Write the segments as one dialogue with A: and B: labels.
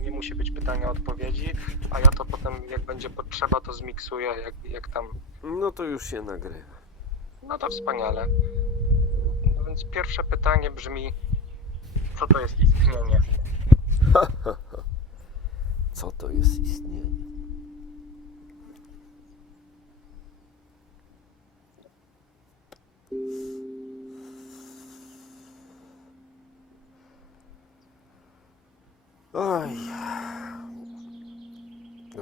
A: nie musi być pytania odpowiedzi, a ja to potem jak będzie potrzeba to zmiksuję, jak, jak tam.
B: No to już się nagrywa.
A: No to wspaniale. No więc pierwsze pytanie brzmi, co to jest istnienie?
B: Co to jest istnienie? Oj.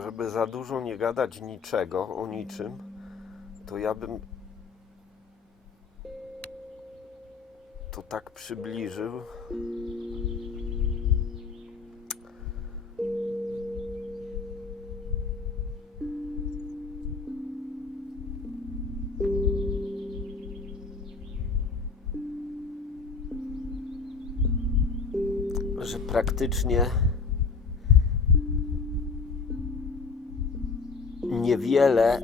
B: Żeby za dużo nie gadać niczego o niczym, to ja bym to tak przybliżył. Że praktycznie niewiele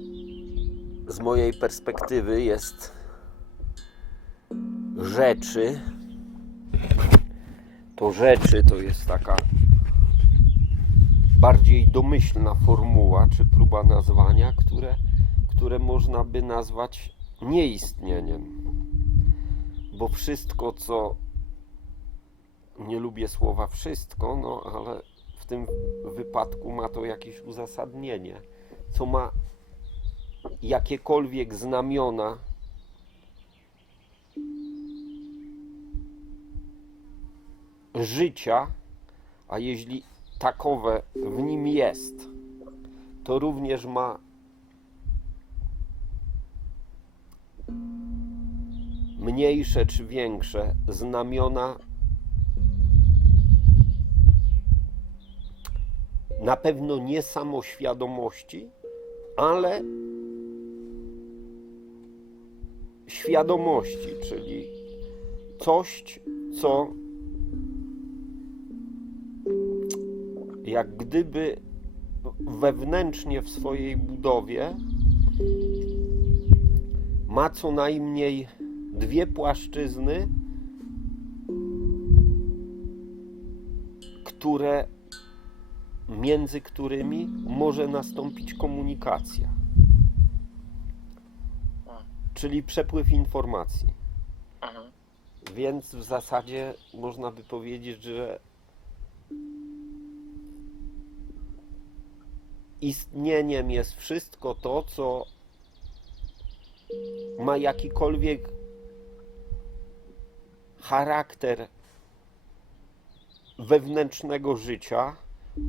B: z mojej perspektywy jest rzeczy. To rzeczy to jest taka bardziej domyślna formuła czy próba nazwania, które, które można by nazwać nieistnieniem. Bo wszystko, co nie lubię słowa wszystko, no ale w tym wypadku ma to jakieś uzasadnienie, co ma jakiekolwiek znamiona. Życia, a jeśli takowe w nim jest, to również ma mniejsze czy większe znamiona na pewno nie samoświadomości, ale świadomości, czyli coś, co jak gdyby wewnętrznie w swojej budowie ma co najmniej dwie płaszczyzny, które między którymi może nastąpić komunikacja, czyli przepływ informacji. Więc w zasadzie można by powiedzieć, że istnieniem jest wszystko to, co ma jakikolwiek charakter wewnętrznego życia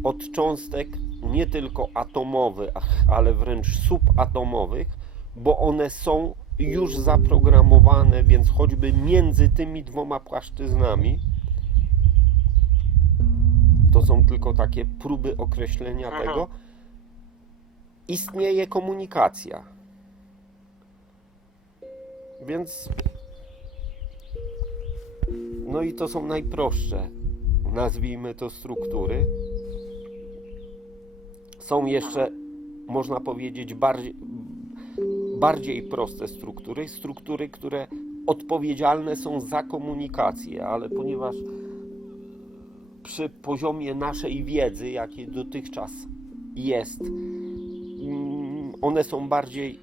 B: od cząstek nie tylko atomowych, ale wręcz subatomowych, bo one są już zaprogramowane, więc choćby między tymi dwoma płaszczyznami to są tylko takie próby określenia
A: Aha.
B: tego, istnieje komunikacja. Więc no i to są najprostsze, nazwijmy to struktury. Są jeszcze, można powiedzieć, bardziej, bardziej proste struktury, struktury, które odpowiedzialne są za komunikację, ale ponieważ przy poziomie naszej wiedzy, jakie dotychczas jest, mm, one są bardziej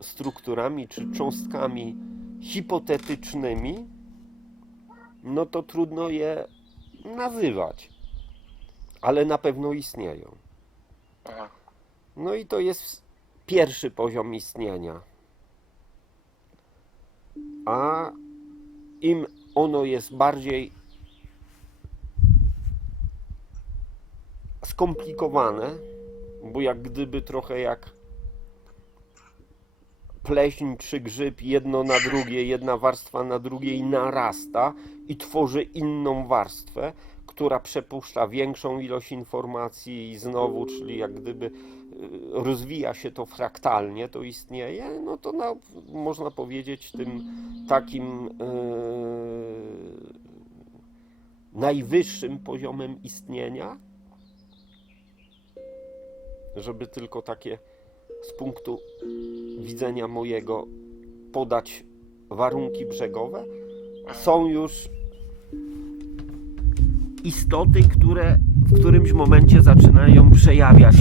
B: strukturami czy cząstkami hipotetycznymi, no to trudno je nazywać, ale na pewno istnieją. No i to jest pierwszy poziom istnienia. A im ono jest bardziej skomplikowane, bo jak gdyby trochę jak pleśń czy grzyb, jedno na drugie, jedna warstwa na drugiej narasta i tworzy inną warstwę, która przepuszcza większą ilość informacji i znowu, czyli jak gdyby y, rozwija się to fraktalnie, to istnieje, no to na, można powiedzieć tym takim yy, najwyższym poziomem istnienia, żeby tylko takie z punktu widzenia mojego podać warunki brzegowe, są już istoty, które w którymś momencie zaczynają przejawiać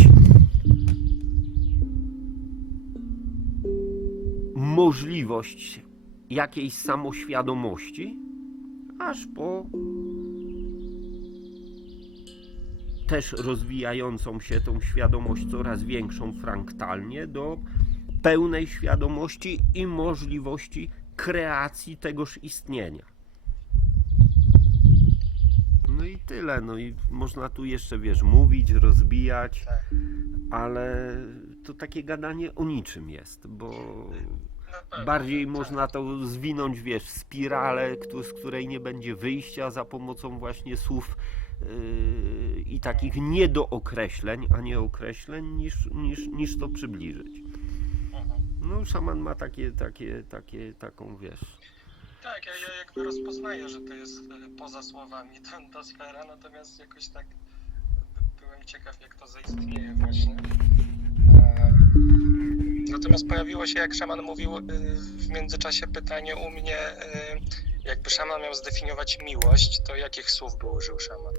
B: możliwość jakiejś samoświadomości, aż po też rozwijającą się tą świadomość coraz większą fraktalnie do pełnej świadomości i możliwości kreacji tegoż istnienia. No i tyle. No i można tu jeszcze, wiesz, mówić, rozbijać,
A: Tak.
B: ale to takie gadanie o niczym jest, bo
A: pewno,
B: bardziej
A: tak.
B: można to zwinąć, wiesz, w spiralę, z której nie będzie wyjścia za pomocą właśnie słów yy, i takich niedookreśleń, a nie określeń, niż, niż, niż to przybliżyć.
A: Mhm.
B: No, szaman ma takie, takie, takie, taką, wiesz,
A: Tak, ja, ja jakby rozpoznaję, że to jest e, poza słowami ta, ta sfera, natomiast jakoś tak byłem ciekaw, jak to zaistnieje właśnie. E, Natomiast pojawiło się, jak szaman mówił, e, w międzyczasie pytanie u mnie, jakby szaman miał zdefiniować miłość, to jakich słów by użył szaman?